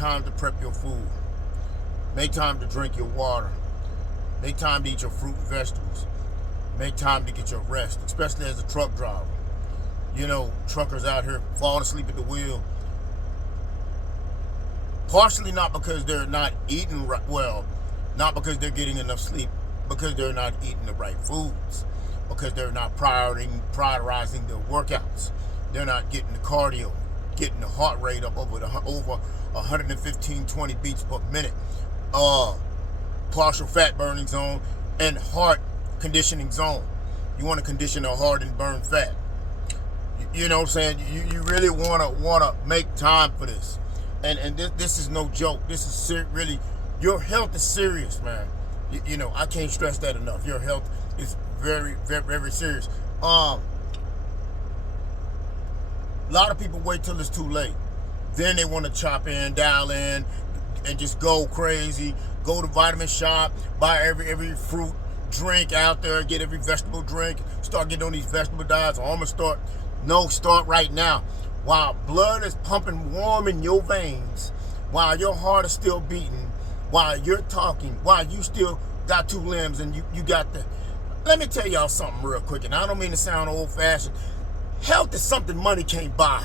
time to prep your food. Make time to drink your water. Make time to eat your fruit and vegetables. Make time to get your rest, especially as a truck driver. You know, truckers out here falling asleep at the wheel. Partially not because they're not eating well, not because they're getting enough sleep, because they're not eating the right foods, because they're not prioritizing their workouts. They're not getting the cardio, getting the heart rate up over 115, 20 beats per minute. Partial fat burning zone and heart conditioning zone. You want to condition the heart and burn fat. You know what I'm saying? You really wanna make time for this. And this is no joke. This is really, your health is serious, man. You know, I can't stress that enough. Your health is very, very, very serious. A lot of people wait till it's too late. Then they want to chop in, dial in, and just go crazy. Go to vitamin shop, buy every fruit drink out there, get every vegetable drink, start getting on these vegetable diets. I'm gonna start. No, start right now. While blood is pumping warm in your veins, while your heart is still beating, while you're talking, while you still got two limbs and you got the... Let me tell y'all something real quick, and I don't mean to sound old-fashioned. Health is something money can't buy,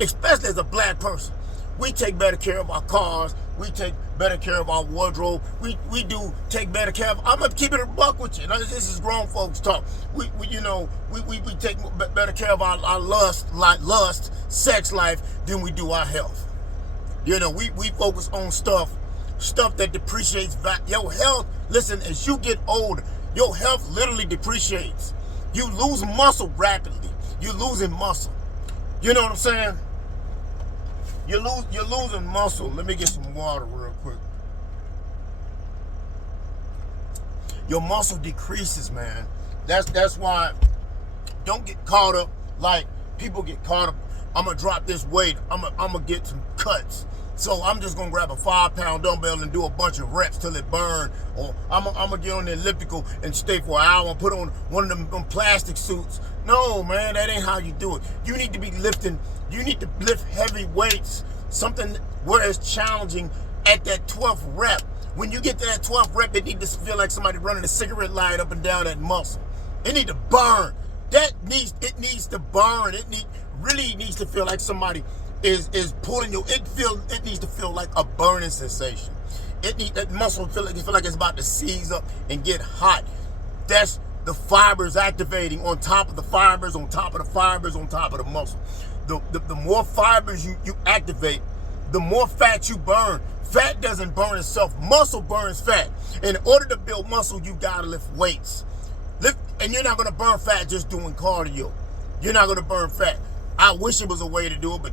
especially as a black person. We take better care of our cars. We take better care of our wardrobe. We do take better care of... I'm going to keep it a buck with you. Now, this is grown folks talk. We take better care of our lust, sex life, than we do our health. You know, we focus on stuff that depreciates. Your health, listen, as you get older, your health literally depreciates. You lose muscle rapidly. You're losing muscle. You know what I'm saying? You're losing muscle. Let me get some water real quick. Your muscle decreases, man. That's why don't get caught up like people get caught up. I'm gonna drop this weight. I'm gonna get some cuts. So I'm just gonna grab a 5-pound dumbbell and do a bunch of reps till it burn. Or I'm gonna get on the elliptical and stay for an hour and put on one of them plastic suits. No, man, that ain't how you do it. You need to be lifting. You need to lift heavy weights, something where it's challenging at that 12th rep. When you get to that 12th rep, it needs to feel like somebody running a cigarette light up and down that muscle. It needs to burn. It needs to burn. Really needs to feel like somebody is pulling you. It needs to feel like a burning sensation. That muscle feel like it's about to seize up and get hot. That's the fibers activating on top of the fibers, on top of the fibers, on top of the muscle. The more fibers you activate, the more fat you burn. Fat doesn't burn itself. Muscle burns fat. In order to build muscle, you gotta lift weights. And you're not gonna burn fat just doing cardio. You're not gonna burn fat. I wish it was a way to do it, but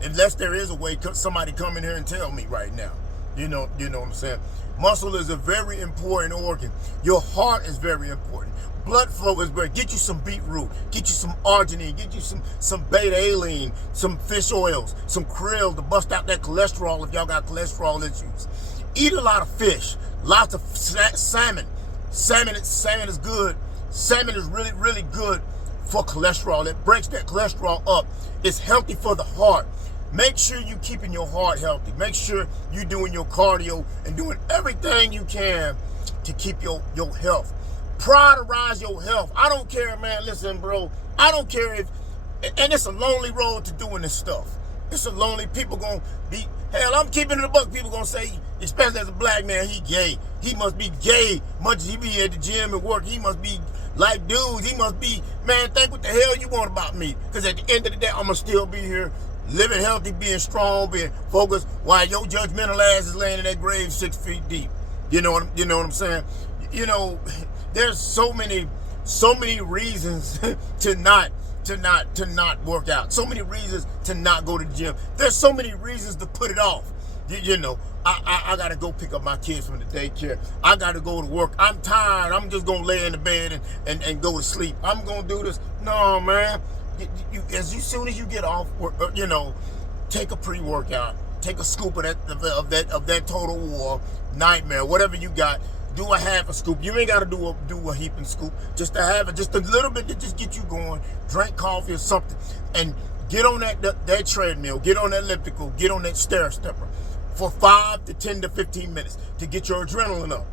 unless there is a way, somebody come in here and tell me right now. You know what I'm saying? Muscle is a very important organ. Your heart is very important. Blood flow is very. Get you some beetroot, get you some arginine, get you some beta-alanine, some fish oils, some krill to bust out that cholesterol if y'all got cholesterol issues. Eat a lot of fish, lots of salmon. Salmon is good. Salmon is really, really good for cholesterol. It breaks that cholesterol up. It's healthy for the heart. Make sure you keeping your heart healthy. Make sure you doing your cardio and doing everything you can to keep your health. Prioritize your health. I don't care, man. Listen, bro. I don't care if, and it's a lonely road to doing this stuff. It's a lonely, people gonna be, hell, I'm keeping it a buck. People gonna say, especially as a black man, he gay. He must be gay. Much as he be at the gym and work, he must be like dudes. He must be, man, think what the hell you want about me. Because at the end of the day, I'm gonna still be here, living healthy, being strong, being focused, while your judgmental ass is laying in that grave 6 feet deep. You know what I'm saying? You know, there's so many reasons to not work out. So many reasons to not go to the gym. There's so many reasons to put it off. You know, I gotta go pick up my kids from the daycare. I gotta go to work. I'm tired. I'm just gonna lay in the bed and go to sleep. I'm gonna do this. No, man. As soon as you get off work, you know, take a pre-workout. Take a scoop of that Total War Nightmare, whatever you got. Do a half a scoop. You ain't got to do a heaping scoop. Just to have it, just a little bit to just get you going. Drink coffee or something, and get on that treadmill. Get on that elliptical. Get on that stair stepper. for 5 to 10 to 15 minutes to get your adrenaline up.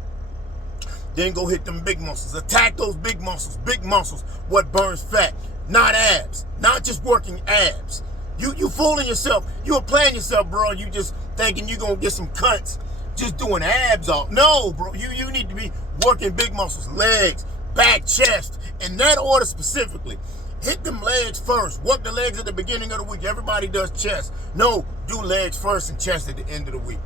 Then go hit them big muscles. Attack those big muscles. Big muscles, what burns fat, not abs. Not just working abs. You fooling yourself. You're playing yourself, bro. You just thinking you're going to get some cuts just doing abs off. No, bro. You need to be working big muscles. Legs, back, chest. In that order specifically. Hit them legs first. Work the legs at the beginning of the week. Everybody does chest. No, do legs first and chest at the end of the week.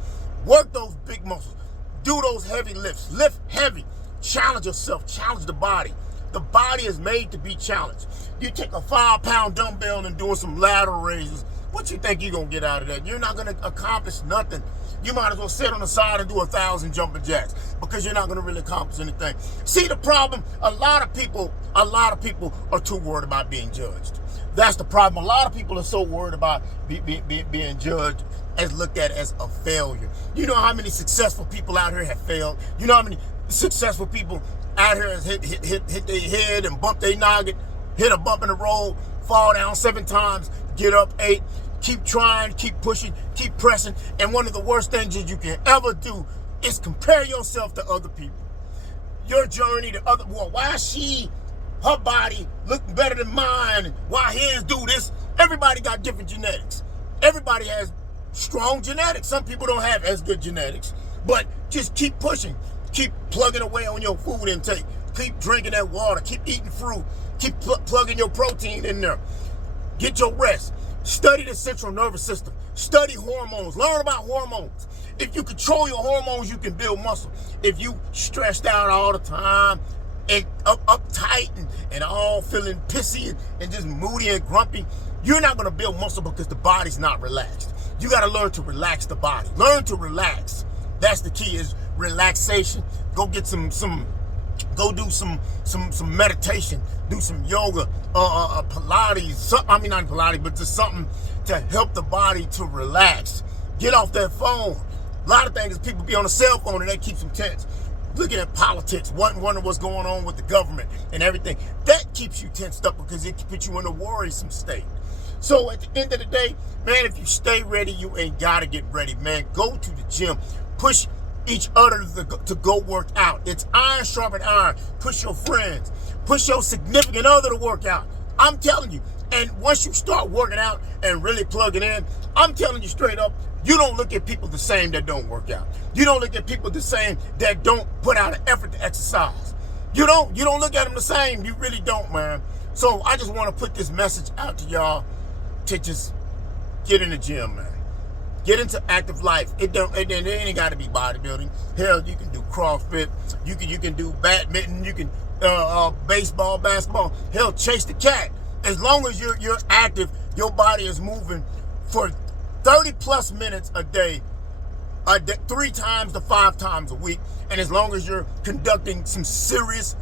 Work those big muscles. Do those heavy lifts. Lift heavy. Challenge yourself. Challenge the body. The body is made to be challenged. You take a 5-pound dumbbell and doing some lateral raises. What you think you're going to get out of that? You're not going to accomplish nothing. You might as well sit on the side and do 1,000 jumping jacks because you're not going to really accomplish anything. See the problem? A lot of people are too worried about being judged. That's the problem. A lot of people are so worried about being judged as looked at as a failure. You know how many successful people out here have failed? You know how many successful people out here has hit their head and bumped their noggin, hit a bump in the road, fall down 7 times, get up 8, keep trying, keep pushing, keep pressing. And one of the worst things that you can ever do is compare yourself to other people. Your journey to other, well, why her body look better than mine? Why his do this? Everybody got different genetics. Everybody has strong genetics. Some people don't have as good genetics, but just keep pushing. Keep plugging away on your food intake. Keep drinking that water. Keep eating fruit. Keep plugging your protein in there. Get your rest. Study the central nervous system. Study hormones. Learn about hormones. If you control your hormones, you can build muscle. If you stressed out all the time and uptight and all feeling pissy and just moody and grumpy, you're not going to build muscle because the body's not relaxed. You got to learn to relax the body. Learn to relax. That's the key, is relaxation. Go get go do some meditation, do some yoga, Pilates, not Pilates, but just something to help the body to relax. Get off that phone. A lot of things is people be on a cell phone and that keeps them tense. Looking at politics, wondering what's going on with the government and everything. That keeps you tensed up because it puts you in a worrisome state. So at the end of the day, man, if you stay ready, you ain't got to get ready, man. Go to the gym. Push each other to go work out. It's iron sharpened iron. Push your friends. Push your significant other to work out. I'm telling you. And once you start working out and really plugging in, I'm telling you straight up, you don't look at people the same that don't work out. You don't look at people the same that don't put out an effort to exercise. You don't look at them the same. You really don't, man. So I just want to put this message out to y'all to just get in the gym, man. Get into active life. It ain't got to be bodybuilding. Hell, you can do CrossFit. You can do badminton. You can baseball, basketball. Hell, chase the cat. As long as you're active, your body is moving for 30 plus minutes a day, 3 times to 5 times a week. And as long as you're conducting some serious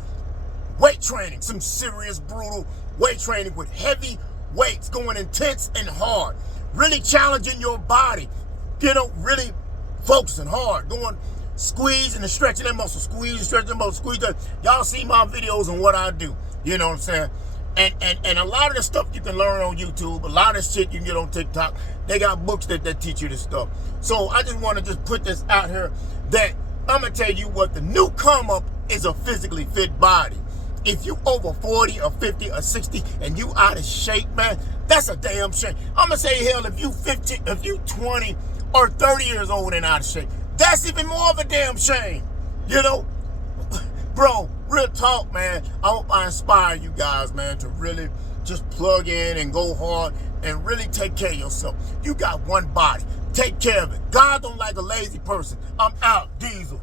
weight training, some serious brutal weight training with heavy weights, going intense and hard, really challenging your body, really focusing hard, doing squeezing and stretching that muscle, squeeze and stretching that muscle, squeeze that. Y'all see my videos on what I do. You know what I'm saying? And a lot of the stuff you can learn on YouTube, a lot of shit you can get on TikTok. They got books that teach you this stuff. So I just want to just put this out here that I'm going to tell you what, the new come up is a physically fit body. If you over 40 or 50 or 60 and you out of shape, man, that's a damn shame. I'm going to say, hell, if you 20 or 30 years old and out of shape, that's even more of a damn shame. You know? Bro, real talk, man. I hope I inspire you guys, man, to really just plug in and go hard and really take care of yourself. You got one body. Take care of it. God don't like a lazy person. I'm out. Diesel.